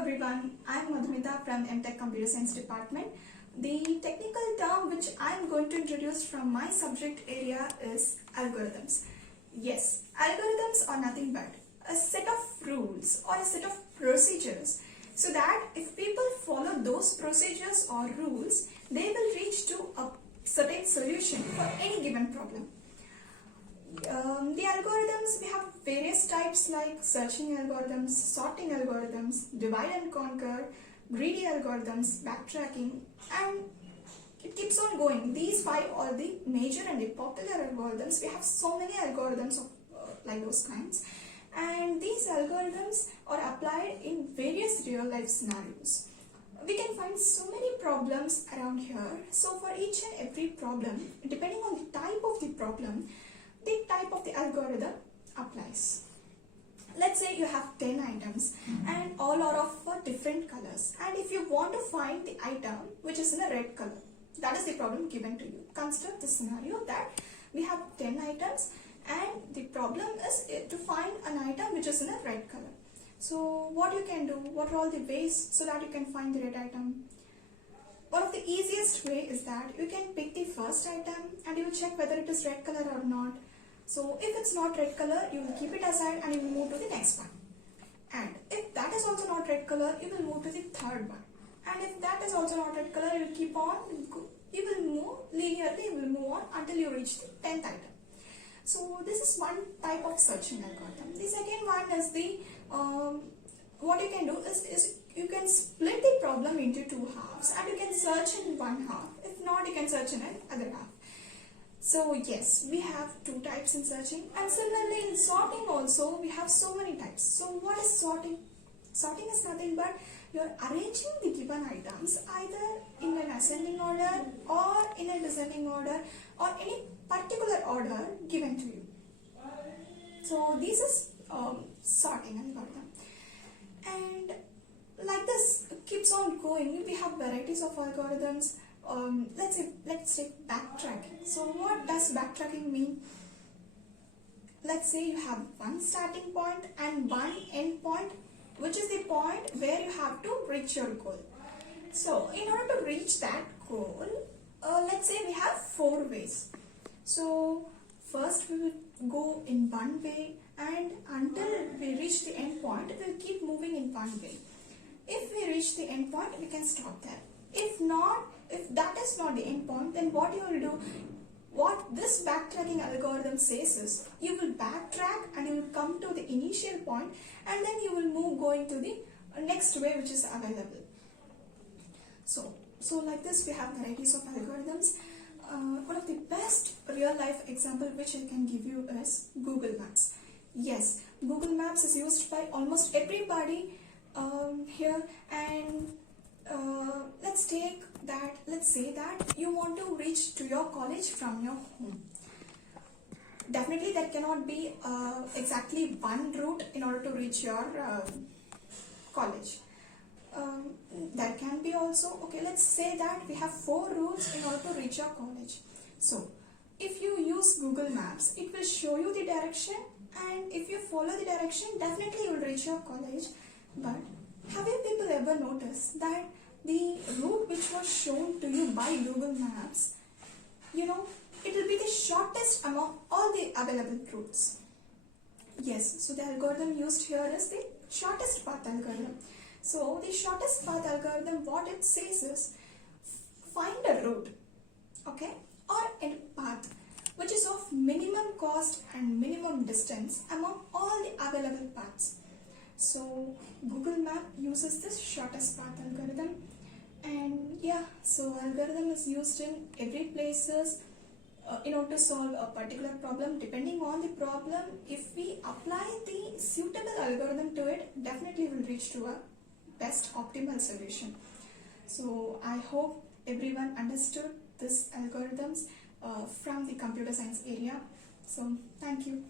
everyone, I am Madhumita from MTech Computer Science Department. The technical term which I am going to introduce from my subject area is algorithms. Yes, algorithms are nothing but a set of rules or a set of procedures so that if people follow those procedures or rules, they will reach to a certain solution for any given problem. The algorithms, we have various types like searching algorithms, sorting algorithms, divide and conquer, greedy algorithms, backtracking, and it keeps on going. These five are the major and the popular algorithms. We have so many algorithms of like those kinds, and these algorithms are applied in various real life scenarios. We can find so many problems around here. So for each and every problem, depending on the type of the problem, the type of the algorithm applies. Let's say you have 10 items and all are of different colors, and if you want to find the item which is in a red color, that is the problem given to you. Consider the scenario that we have 10 items and the problem is to find an item which is in a red color. So what you can do, what are all the ways so that you can find the red item? One of the easiest way is that you can pick the first item and you will check whether it is red color or not. So if it's not red color, you will keep it aside and you will move to the next one. And if that is also not red color, you will move to the third one. And if that is also not red color, you will keep on, you will move linearly, you will move on until you reach the 10th item. So this is one type of searching algorithm. The second one is the, what you can do is you can split the problem into two halves and you can search in one half. If not, you can search in another half. So yes, we have two types in searching, and similarly in sorting also we have so many types. So what is sorting? Sorting is nothing but you are arranging the given items either in an ascending order or in a descending order or any particular order given to you. So this is sorting algorithm, and like this keeps on going. We have varieties of algorithms. Let's take backtracking. So what does backtracking mean? Let's say you have one starting point and one end point, which is the point where you have to reach your goal. So in order to reach that goal, let's say we have four ways. So first we will go in one way, and until we reach the end point, we will keep moving in one way. If we reach the end point, we can stop there. If not, if that is not the end point, then what you will do, what this backtracking algorithm says is, you will backtrack and you will come to the initial point, and then you will move going to the next way which is available. So like this we have varieties of algorithms. One of the best real life example which I can give you is Google Maps. Yes, Google Maps is used by almost everybody here, and let's say that you want to reach to your college from your home. Definitely there cannot be exactly one route in order to reach your college. There can be also, okay, let's say that we have four routes in order to reach your college. So if you use Google Maps, it will show you the direction, and if you follow the direction, definitely you will reach your college. But have you people ever noticed that the route which was shown to you by Google Maps, it will be the shortest among all the available routes? Yes, so the algorithm used here is the shortest path algorithm. So the shortest path algorithm, what it says is, find a route, okay, or a path which is of minimum cost and minimum distance among all the available paths. So Google Map uses this shortest path algorithm, and yeah, so algorithm is used in every places in order to solve a particular problem. Depending on the problem, if we apply the suitable algorithm to it, definitely will reach to a best optimal solution. So I hope everyone understood this algorithms from the computer science area. So thank you.